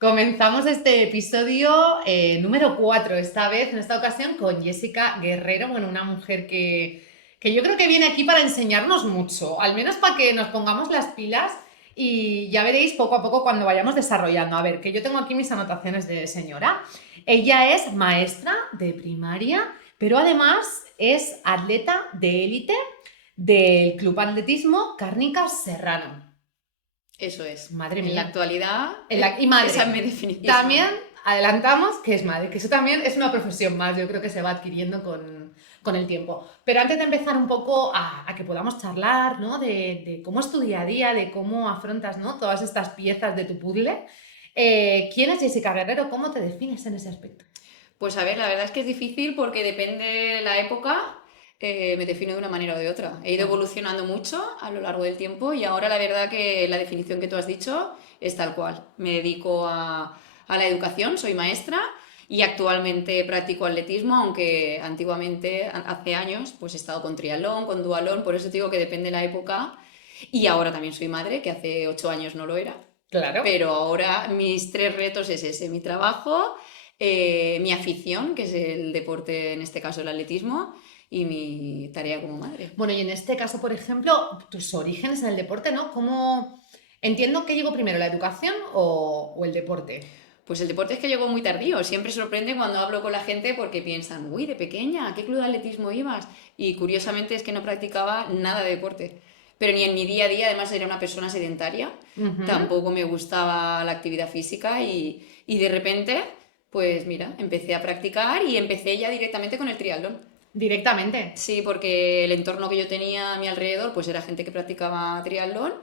Comenzamos este episodio número 4, esta vez, en esta ocasión, con Jessica Guerrero, bueno, una mujer que yo creo que viene aquí para enseñarnos mucho, al menos para que nos pongamos las pilas y ya veréis poco a poco cuando vayamos desarrollando. A ver, que yo tengo aquí mis anotaciones de señora. Ella es maestra de primaria, pero además es atleta de élite del Club Atletismo Cárnicas Serrano. Eso es. Madre En la mía. actualidad, Y esa es mi madre. definición. También adelantamos que es madre, que eso también es una profesión más, yo creo que se va adquiriendo con el tiempo. Pero antes de empezar un poco a que podamos charlar, ¿no? De cómo es tu día a día, de cómo afrontas, ¿no? Todas estas piezas de tu puzzle. ¿Quién es Jessica Guerrero? ¿Cómo te defines en ese aspecto? Pues a ver, la verdad es que es difícil porque depende la época, me defino de una manera o de otra. He ido Bueno, evolucionando mucho a lo largo del tiempo y ahora la verdad que la definición que tú has dicho es tal cual. Me dedico a la educación, soy maestra y actualmente practico atletismo, aunque antiguamente, hace años, pues he estado con triatlón, con dualón, por eso te digo que depende la época. Y ahora también soy madre, que hace 8 años no lo era. claro. Pero ahora mis tres retos es ese, mi trabajo, mi afición, que es el deporte, en este caso el atletismo, y mi tarea como madre. Bueno, y en este caso, por ejemplo, tus orígenes en el deporte, ¿no? ¿Cómo... Entiendo que llegó primero la educación o el deporte. Pues el deporte es que llegó muy tardío, siempre sorprende cuando hablo con la gente porque piensan, uy, de pequeña, ¿a qué club de atletismo ibas? Y curiosamente es que no practicaba nada de deporte, pero ni en mi día a día, además era una persona sedentaria, Ujú. tampoco me gustaba la actividad física y de repente, pues mira, empecé a practicar y empecé ya directamente con el triatlón. Directamente. Sí, porque el entorno que yo tenía a mi alrededor pues era gente que practicaba triatlón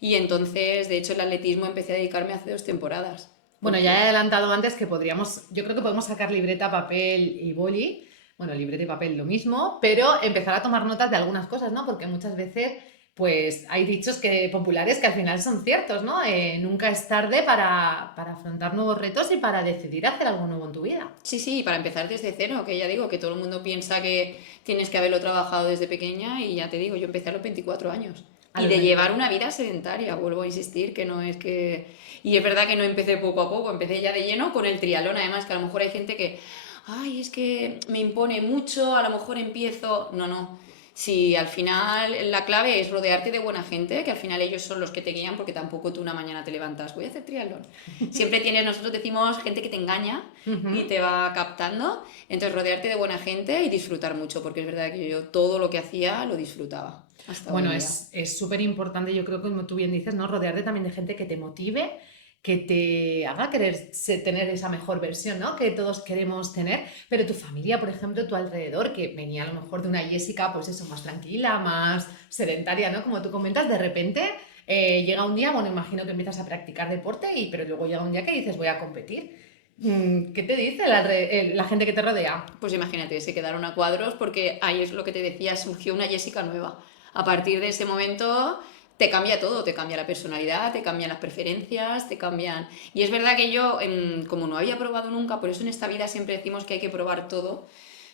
y entonces, de hecho, el atletismo empecé a dedicarme hace 2 temporadas. Bueno, ya he Porque adelantado antes que podríamos, yo creo que podemos sacar libreta, papel y boli. Bueno, libreta y papel lo mismo, pero empezar a tomar notas de algunas cosas, ¿no? Porque muchas veces, pues, hay dichos populares que al final son ciertos, ¿no? Nunca es tarde para afrontar nuevos retos y para decidir hacer algo nuevo en tu vida. sí, sí, para empezar desde cero, que ya digo que todo el mundo piensa que tienes que haberlo trabajado desde pequeña y ya te digo, yo empecé a los 24 años. A Y los de 20. llevar una vida sedentaria, vuelvo a insistir, que no es que... Y es verdad que no empecé poco a poco, empecé ya de lleno con el triatlón, además que a lo mejor hay gente que, ay, es que me impone mucho, a lo mejor empiezo... No, no. Si al final la clave es rodearte de buena gente, que al final ellos son los que te guían, porque tampoco tú una mañana te levantas, voy a hacer triatlón. Siempre tienes, nosotros decimos, gente que te engaña y Ujú. te va captando. Entonces, rodearte de buena gente y disfrutar mucho, porque es verdad que yo todo lo que hacía lo disfrutaba hasta hoy Bueno, en día. es súper importante, yo creo que como tú bien dices, ¿no? Rodearte también de gente que te motive, que te haga querer tener esa mejor versión, ¿no? Que todos queremos tener. Pero tu familia, por ejemplo, tu alrededor, que venía a lo mejor de una Jessica, pues eso, más tranquila, más sedentaria, ¿no? Como tú comentas, de repente llega un día, bueno, imagino que empiezas a practicar deporte, pero luego llega un día que dices, voy a competir. ¿Qué te dice la gente que te rodea? Pues imagínate, se quedaron a cuadros porque ahí es lo que te decía, surgió una Jessica nueva. A partir de ese momento te cambia todo, te cambia la personalidad, te cambian las preferencias, te cambian... Y es verdad que yo, como no había probado nunca, por eso en esta vida siempre decimos que hay que probar todo,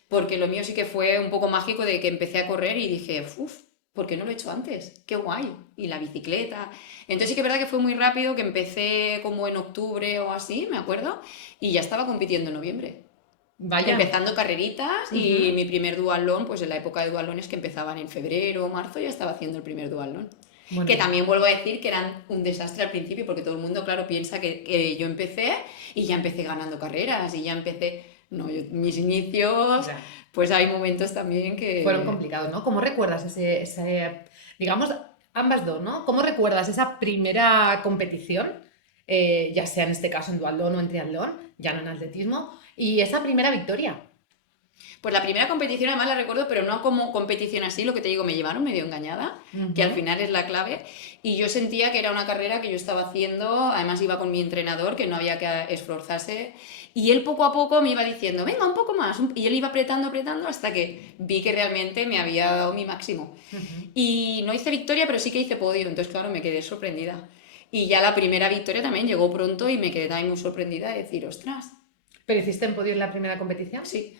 porque lo mío sí que fue un poco mágico de que empecé a correr y dije, uff, ¿por qué no lo he hecho antes? ¡Qué guay! Y la bicicleta. Entonces sí que es verdad que fue muy rápido, que empecé como en octubre o así, me acuerdo, y ya estaba compitiendo en noviembre. Vaya. Empezando carreritas y Ujú. mi primer duatlón, pues en la época de duatlones que empezaban en febrero o marzo, ya estaba haciendo el primer duatlón. Bueno, Que también vuelvo a decir que eran un desastre al principio, porque todo el mundo, claro, piensa que yo empecé y ya empecé ganando carreras y ya empecé... No, mis inicios, ya. pues hay momentos también Fueron que... complicados, ¿no? ¿Cómo recuerdas digamos, ambas dos, ¿no? ¿Cómo recuerdas esa primera competición, ya sea en este caso en duatlón o en triatlón, ya no en atletismo, y esa primera victoria? Pues la primera competición además la recuerdo, pero no como competición así, lo que te digo, me llevaron medio engañada, que al Ujú. final es la clave, y yo sentía que era una carrera que yo estaba haciendo, además iba con mi entrenador, que no había que esforzarse, y él poco a poco me iba diciendo, venga, un poco más, y él iba apretando, apretando, hasta que vi que realmente me había dado mi máximo. Ujú. Y no hice victoria, pero sí que hice podio, entonces claro, me quedé sorprendida. Y ya la primera victoria también llegó pronto y me quedé ahí muy sorprendida de decir, ostras, ¿Pero hiciste en podio en la primera competición? sí.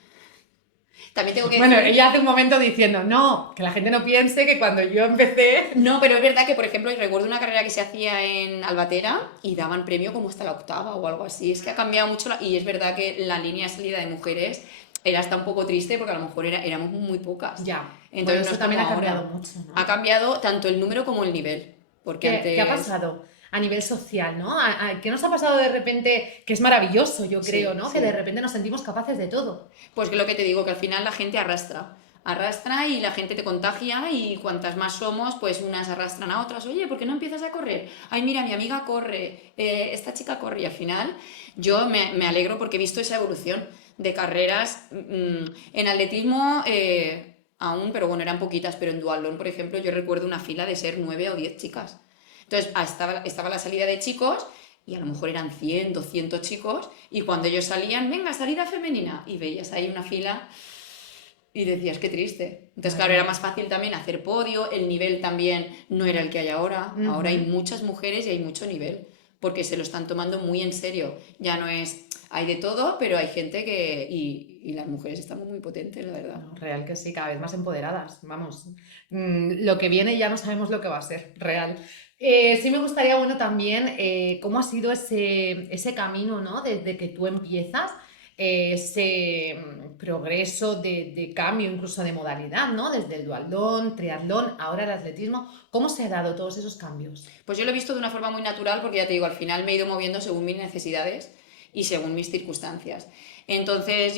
También tengo que Bueno, decir... ella hace un momento diciendo, no, que la gente no piense que cuando yo empecé... No, pero es verdad que, por ejemplo, recuerdo una carrera que se hacía en Albatera y daban premio como hasta la octava o algo así. Es que ha cambiado mucho y es verdad que la línea de salida de mujeres era hasta un poco triste porque a lo mejor éramos muy pocas. Ya, bueno, Entonces no eso es como también ha cambiado ahora. mucho, Ha ¿no? cambiado tanto el número como el nivel. Porque ¿Qué ha antes... pasado a nivel social, ¿no? ¿Qué nos ha pasado de repente? Que es maravilloso, yo creo, Sí, ¿no? Que de sí. repente nos sentimos capaces de todo. Pues que lo que te digo, que al final la gente arrastra. Arrastra y la gente te contagia y cuantas más somos, pues unas arrastran a otras. Oye, ¿por qué no empiezas a correr? Ay, mira, mi amiga corre, esta chica corre. Y al final yo me alegro porque he visto esa evolución de carreras. En atletismo aún, pero bueno, eran poquitas, pero en duatlón, por ejemplo, yo recuerdo una fila de ser 9 o 10 chicas. Entonces estaba la salida de chicos y a lo mejor eran 100, 200 chicos, y cuando ellos salían, venga, salida femenina, y veías ahí una fila y decías, qué triste. Entonces, claro, era Madre más fácil también hacer podio, el nivel también no era el que hay ahora, mía. ahora hay Ujú. muchas mujeres y hay mucho nivel, porque se lo están tomando muy en serio. Ya no es, hay de todo, pero hay gente que, y las mujeres estamos muy potentes, la verdad. No, real que sí, cada vez más empoderadas, vamos. Lo que viene ya no sabemos lo que va a ser, real. Sí me gustaría, bueno, también cómo ha sido ese camino, ¿no? Desde que tú empiezas, ese progreso de cambio, incluso de modalidad, ¿no? Desde el dualdón, triatlón, ahora el atletismo. ¿Cómo se ha dado todos esos cambios? Pues yo lo he visto de una forma muy natural porque ya te digo, al final me he ido moviendo según mis necesidades y según mis circunstancias. Entonces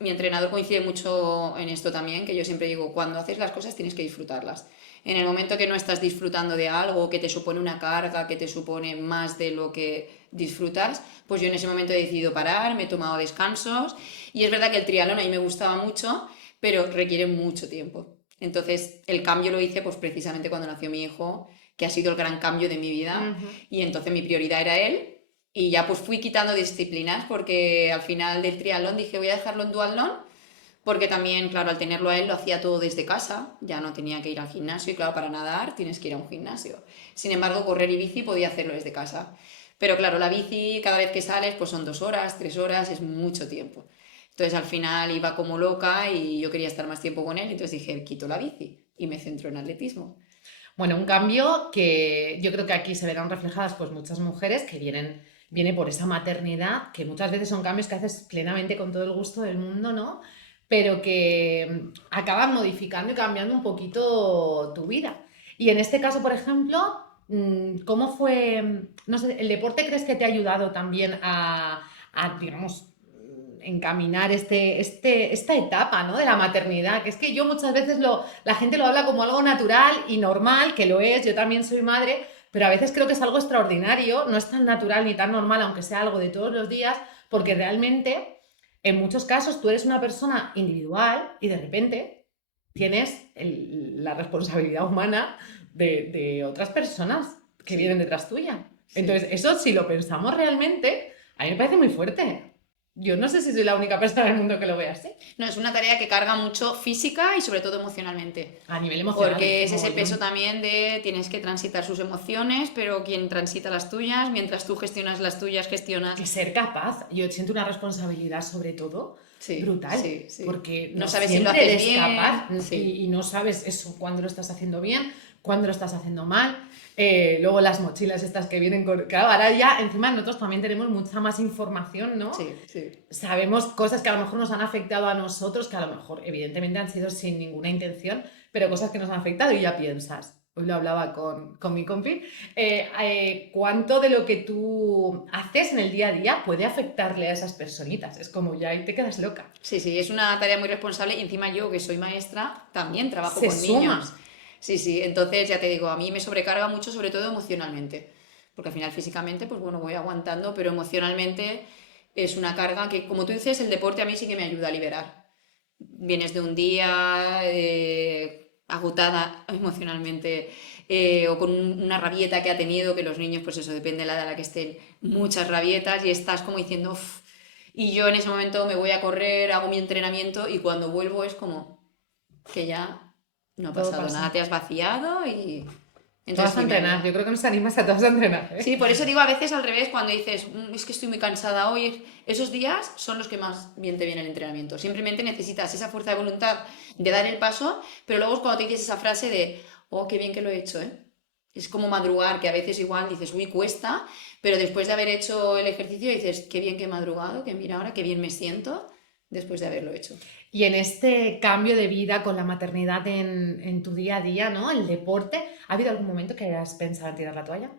mi entrenador coincide mucho en esto también, que yo siempre digo, cuando haces las cosas tienes que disfrutarlas. En el momento que no estás disfrutando de algo, que te supone una carga, que te supone más de lo que disfrutas, pues yo en ese momento he decidido parar, me he tomado descansos y es verdad que el triatlón a mí me gustaba mucho, pero requiere mucho tiempo. Entonces el cambio lo hice pues precisamente cuando nació mi hijo, que ha sido el gran cambio de mi vida, Ujú. y entonces mi prioridad era él y ya pues fui quitando disciplinas porque al final del triatlón dije voy a dejarlo en duatlón porque también, claro, al tenerlo a él lo hacía todo desde casa, ya no tenía que ir al gimnasio y claro, para nadar tienes que ir a un gimnasio. Sin embargo, correr y bici podía hacerlo desde casa. Pero claro, la bici cada vez que sales pues son 2 horas, 3 horas, es mucho tiempo. Entonces al final iba como loca y yo quería estar más tiempo con él, entonces dije, quito la bici y me centro en atletismo. Bueno, un cambio que yo creo que aquí se verán reflejadas pues muchas mujeres que viene por esa maternidad, que muchas veces son cambios que haces plenamente con todo el gusto del mundo, ¿no? Pero que acaban modificando y cambiando un poquito tu vida. Y en este caso, por ejemplo, ¿cómo fue, no sé, el deporte crees que te ha ayudado también digamos, encaminar esta etapa, ¿no? De la maternidad? Que es que yo muchas veces la gente lo habla como algo natural y normal, que lo es, yo también soy madre, pero a veces creo que es algo extraordinario, no es tan natural ni tan normal, aunque sea algo de todos los días, porque realmente en muchos casos tú eres una persona individual y de repente tienes la responsabilidad humana de otras personas que vienen Sí, detrás tuya. sí. Entonces, eso si lo pensamos realmente, a mí me parece muy fuerte. Yo no sé si soy la única persona en el mundo que lo ve así. No, es una tarea que carga mucho física y sobre todo emocionalmente. A nivel emocional, Porque es ese mogollón. peso también de tienes que transitar sus emociones, pero quien transita las tuyas, mientras tú gestionas las tuyas, gestionas... Y ser capaz, yo siento una responsabilidad sobre todo Sí, brutal, sí, sí. porque No no sabes si lo siempre haces eres capaz bien, sí. y no sabes eso, cuándo lo estás haciendo bien, cuándo lo estás haciendo mal. Luego las mochilas estas que vienen con... Claro, ahora ya encima nosotros también tenemos mucha más información, ¿no? Sí, sí. Sabemos cosas que a lo mejor nos han afectado a nosotros, que a lo mejor evidentemente han sido sin ninguna intención, pero cosas que nos han afectado y ya piensas. Hoy lo hablaba con mi compi. ¿Cuánto de lo que tú haces en el día a día puede afectarle a esas personitas? Es como ya ahí te quedas loca. Sí, sí, es una tarea muy responsable y encima yo, que soy maestra, también trabajo Se con niños. suma. Sí, sí, entonces ya te digo, a mí me sobrecarga mucho, sobre todo emocionalmente, porque al final físicamente, pues bueno, voy aguantando, pero emocionalmente es una carga que, como tú dices, el deporte a mí sí que me ayuda a liberar. Vienes de un día agotada emocionalmente o con una rabieta que ha tenido, que los niños, pues eso depende de la edad a la que estén, muchas rabietas y estás como diciendo, "Uf". Y yo en ese momento me voy a correr, hago mi entrenamiento y cuando vuelvo es como que ya no ha Todo pasado pasa. nada, te has vaciado y Todas Entonces a sí me entrenar, ayuda. yo creo que nos animas a todas a entrenar, ¿eh? Sí, por eso digo a veces al revés, cuando dices, es que estoy muy cansada hoy, esos días son los que más bien te viene el entrenamiento. Simplemente necesitas esa fuerza de voluntad de dar el paso, pero luego es cuando te dices esa frase de, oh, qué bien que lo he hecho, ¿eh? Es como madrugar, que a veces igual dices, uy, cuesta, pero después de haber hecho el ejercicio dices, qué bien que he madrugado, que mira ahora, qué bien me siento después de haberlo hecho. Y en este cambio de vida con la maternidad en tu día a día, ¿no? El deporte, ¿ha habido algún momento que hayas pensado en tirar la toalla?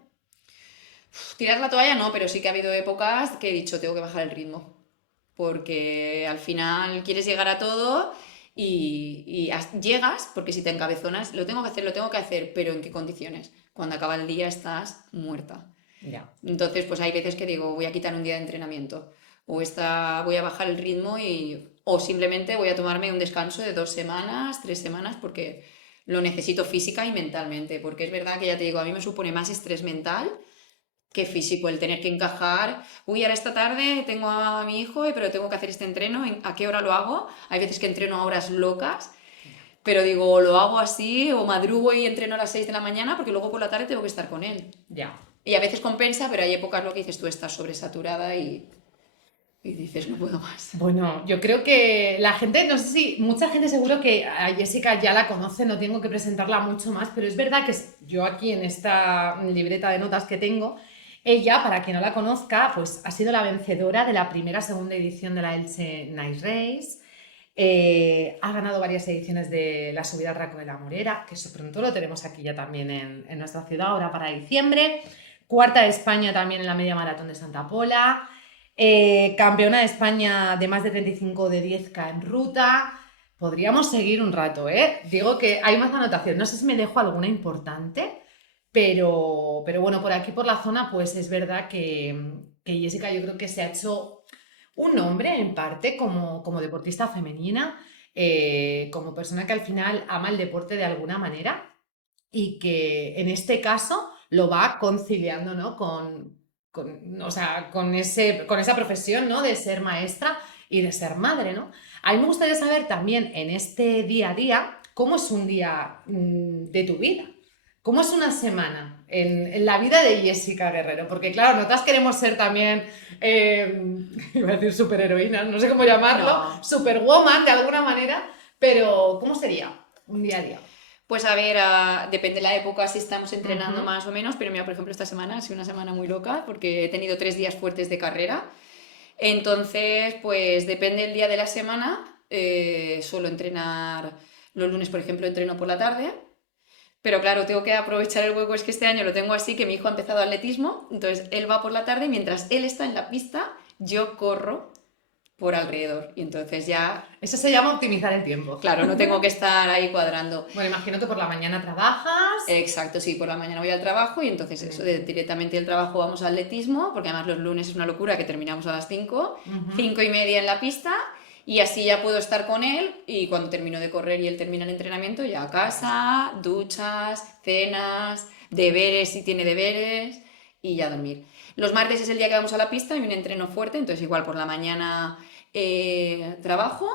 Tirar la toalla no, pero sí que ha habido épocas que he dicho, tengo que bajar el ritmo. Porque al final quieres llegar a todo y llegas, porque si te encabezonas, lo tengo que hacer, pero ¿en qué condiciones? Cuando acaba el día estás muerta. Ya. Entonces, pues hay veces que digo, voy a quitar un día de entrenamiento, voy a bajar el ritmo o simplemente voy a tomarme un descanso de 2 semanas, 3 semanas, porque lo necesito física y mentalmente, porque es verdad que ya te digo, a mí me supone más estrés mental que físico, el tener que encajar. Uy, ahora esta tarde tengo a mi hijo, pero tengo que hacer este entreno. ¿A qué hora lo hago? Hay veces que entreno a horas locas, pero digo, o lo hago así, o madrugo y entreno a las 6 de la mañana, porque luego por la tarde tengo que estar con él. Ya. Y a veces compensa, pero hay épocas lo que dices tú, estás sobresaturada y dices, no puedo más. Bueno, yo creo que la gente, no sé si, mucha gente seguro que a Jessica ya la conoce, no tengo que presentarla mucho más, pero es verdad que yo aquí en esta libreta de notas que tengo, ella, para quien no la conozca, pues ha sido la vencedora de la segunda edición de la Elche Night Race. Ha ganado varias ediciones de la subida al Raco de la Morera, que eso pronto lo tenemos aquí ya también en nuestra ciudad, ahora para diciembre. Cuarta de España también en la media maratón de Santa Pola. Campeona de España de más de 35 de 10K en ruta. Podríamos seguir un rato, ¿eh? Digo que hay más anotación. No sé si me dejo alguna importante, pero bueno, por aquí, por la zona, pues es verdad que Jessica yo creo que se ha hecho un nombre en parte como deportista femenina, como persona que al final ama el deporte de alguna manera y que en este caso lo va conciliando, ¿no? O sea, con esa profesión, ¿no? De ser maestra y de ser madre, ¿no? A mí me gustaría saber también en este día a día cómo es un día de tu vida. ¿Cómo es una semana en la vida de Jessica Guerrero? Porque claro, nosotras queremos ser también, iba a decir superheroínas, no sé cómo llamarlo, No. superwoman de alguna manera, pero ¿cómo sería un día a día? Pues a ver, depende de la época si estamos entrenando Ujú. más o menos, pero mira, por ejemplo, esta semana ha sido una semana muy loca porque he tenido 3 días fuertes de carrera. Entonces, pues depende del día de la semana. Suelo entrenar los lunes, por ejemplo, entreno por la tarde. Pero claro, tengo que aprovechar el hueco, es que este año lo tengo así, que mi hijo ha empezado atletismo, entonces él va por la tarde y mientras él está en la pista, yo corro por alrededor. Y entonces ya, Eso se llama optimizar el tiempo. claro, no tengo que estar ahí cuadrando. Bueno, imagino que por la mañana trabajas. Exacto, sí, por la mañana voy al trabajo y entonces eso, directamente del trabajo vamos al atletismo, porque además los lunes es una locura que terminamos a las 5, Ujú. 5:30 en la pista y así ya puedo estar con él y cuando termino de correr y él termina el entrenamiento ya a casa, duchas, cenas, deberes si tiene deberes y ya a dormir. Los martes es el día que vamos a la pista y un entreno fuerte, entonces igual por la mañana trabajo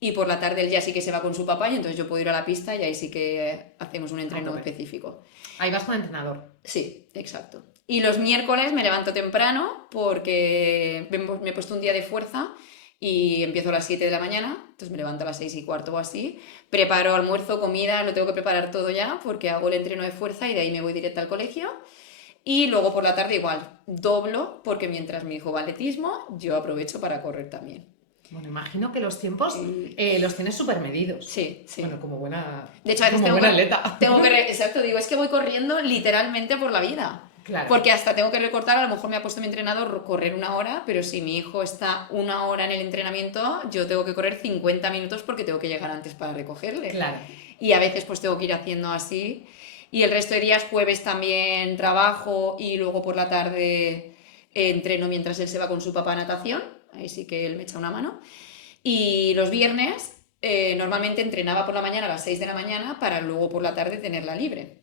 y por la tarde él ya sí que se va con su papá y entonces yo puedo ir a la pista y ahí sí que hacemos un A entreno tope. específico. Ahí vas con el entrenador. Sí, exacto. Y los miércoles me levanto temprano porque me he puesto un día de fuerza y empiezo a las 7 de la mañana, entonces me levanto a las 6:15 o así, preparo almuerzo, comida, lo tengo que preparar todo ya porque hago el entreno de fuerza y de ahí me voy directo al colegio. Y luego por la tarde igual, doblo porque mientras mi hijo va al atletismo, yo aprovecho para correr también. Bueno, imagino que los tiempos Y los tienes súper medidos. sí, Bueno, sí. De hecho, a veces como buena atleta. exacto, digo, es que voy corriendo literalmente por la vida. Claro, Porque hasta tengo que recortar, a lo mejor me ha puesto mi entrenador correr 1 hora, pero si mi hijo está 1 hora en el entrenamiento, yo tengo que correr 50 minutos porque tengo que llegar antes para recogerle. claro. Y a veces pues tengo que ir haciendo así. Y el resto de días, jueves también trabajo y luego por la tarde entreno mientras él se va con su papá a natación. Ahí sí que él me echa una mano. Y los viernes normalmente entrenaba por la mañana a las 6 de la mañana para luego por la tarde tenerla libre.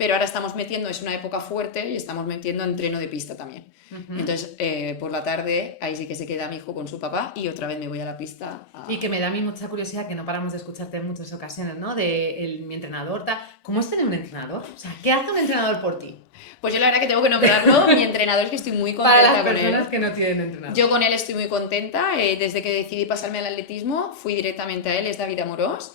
pero ahora estamos metiendo, es una época fuerte y estamos metiendo entreno de pista también. Entonces, por la tarde, ahí sí que se queda mi hijo con su papá y otra vez me voy a la pista. Y que me da a mí mucha curiosidad, que no paramos de escucharte en muchas ocasiones, ¿no? De mi entrenador, tal. ¿Cómo es tener un entrenador? O sea, ¿qué hace un entrenador por ti? Pues yo la verdad que tengo que nombrarlo, mi entrenador, es que estoy muy Para contenta las con él. personas que no tienen entrenador. Yo con él estoy muy contenta. Desde que decidí pasarme al atletismo, fui directamente a él, es David Amorós.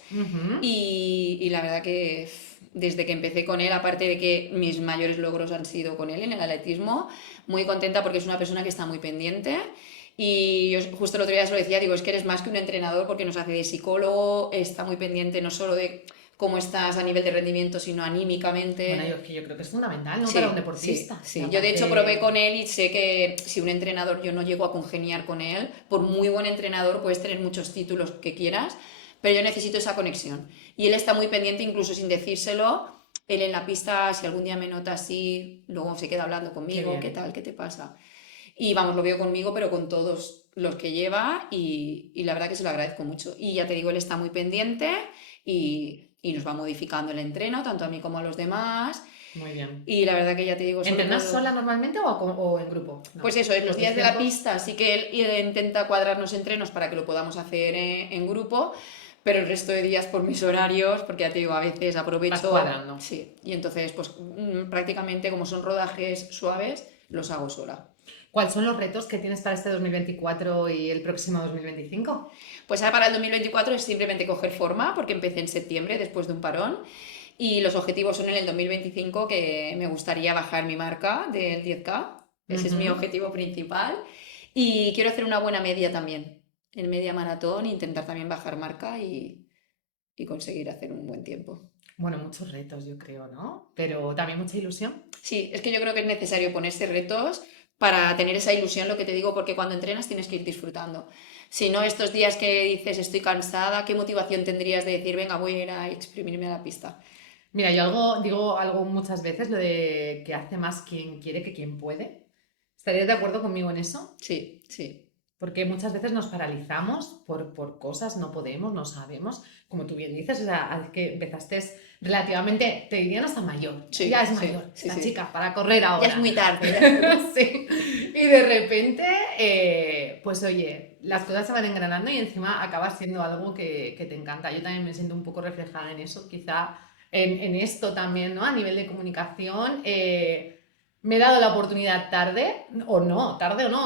Y la verdad que desde que empecé con él, aparte de que mis mayores logros han sido con él en el atletismo, muy contenta porque es una persona que está muy pendiente. Y yo justo el otro día se lo decía, digo, es que eres más que un entrenador porque nos hace de psicólogo, está muy pendiente no solo de cómo estás a nivel de rendimiento, sino anímicamente. Bueno, yo creo que es fundamental, ¿no? Sí, Para un deportista. sí. Yo de hecho probé con él y sé que si un entrenador yo no llego a congeniar con él, por muy buen entrenador puedes tener muchos títulos que quieras, pero yo necesito esa conexión. Y él está muy pendiente, incluso sin decírselo. Él en la pista, si algún día me nota así, luego se queda hablando conmigo, ¿qué tal? ¿Qué te pasa? Y vamos, lo veo conmigo, pero con todos los que lleva y la verdad que se lo agradezco mucho. Y ya te digo, él está muy pendiente y nos va modificando el entreno, tanto a mí como a los demás. Muy bien. Y la verdad que ya te digo... ¿Entrenas sola normalmente o en grupo? No. Pues eso, en los días de la pista sí que él intenta cuadrarnos entrenos para que lo podamos hacer en grupo, pero el resto de días por mis horarios, porque ya te digo, a veces aprovecho... Vas cuadrando. Sí, y entonces pues prácticamente como son rodajes suaves, los hago sola. ¿Cuáles son los retos que tienes para este 2024 y el próximo 2025? Pues ahora para el 2024 es simplemente coger forma, porque empecé en septiembre después de un parón. Y los objetivos son en el 2025 que me gustaría bajar mi marca del 10K. Ese es mi objetivo principal. Y quiero hacer una buena media también. En media maratón, intentar también bajar marca y conseguir hacer un buen tiempo. Bueno, muchos retos yo creo, ¿no? Pero también mucha ilusión. Sí, es que yo creo que es necesario ponerse retos para tener esa ilusión, lo que te digo, porque cuando entrenas tienes que ir disfrutando. Si no, estos días que dices estoy cansada, ¿qué motivación tendrías de decir, venga, voy a ir a exprimirme a la pista? Mira, yo digo algo muchas veces, lo de que hace más quien quiere que quien puede. ¿Estarías de acuerdo conmigo en eso? Sí, sí. Porque muchas veces nos paralizamos por cosas, no podemos, no sabemos. Como tú bien dices, o sea, que empezaste relativamente, te dirían hasta mayor. Sí, ya es mayor, sí, la sí. chica, para correr ahora. Ya es muy tarde. Sí. Y de repente, pues oye, las cosas se van engranando y encima acabas siendo algo que te encanta. Yo también me siento un poco reflejada en eso, quizá en esto también, ¿no? A nivel de comunicación. Me he dado la oportunidad tarde o no,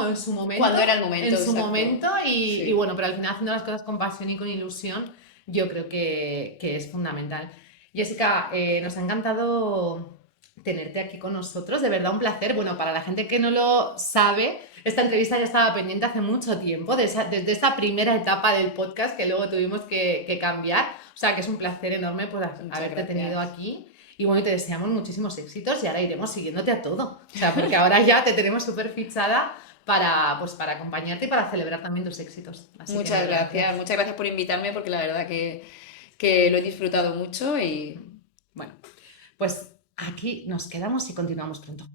en su momento. Cuando era el momento. En su exacto. momento y bueno, pero al final haciendo las cosas con pasión y con ilusión, yo creo que es fundamental. Jessica, nos ha encantado tenerte aquí con nosotros, de verdad un placer. Bueno, para la gente que no lo sabe, esta entrevista ya estaba pendiente hace mucho tiempo, desde esa primera etapa del podcast que luego tuvimos que cambiar. O sea, que es un placer enorme pues, haberte tenido aquí. Y bueno, te deseamos muchísimos éxitos y ahora iremos siguiéndote a todo. O sea, porque ahora ya te tenemos súper fichada para acompañarte y para celebrar también tus éxitos. Así muchas gracias por invitarme porque la verdad que lo he disfrutado mucho y... Bueno, pues aquí nos quedamos y continuamos pronto.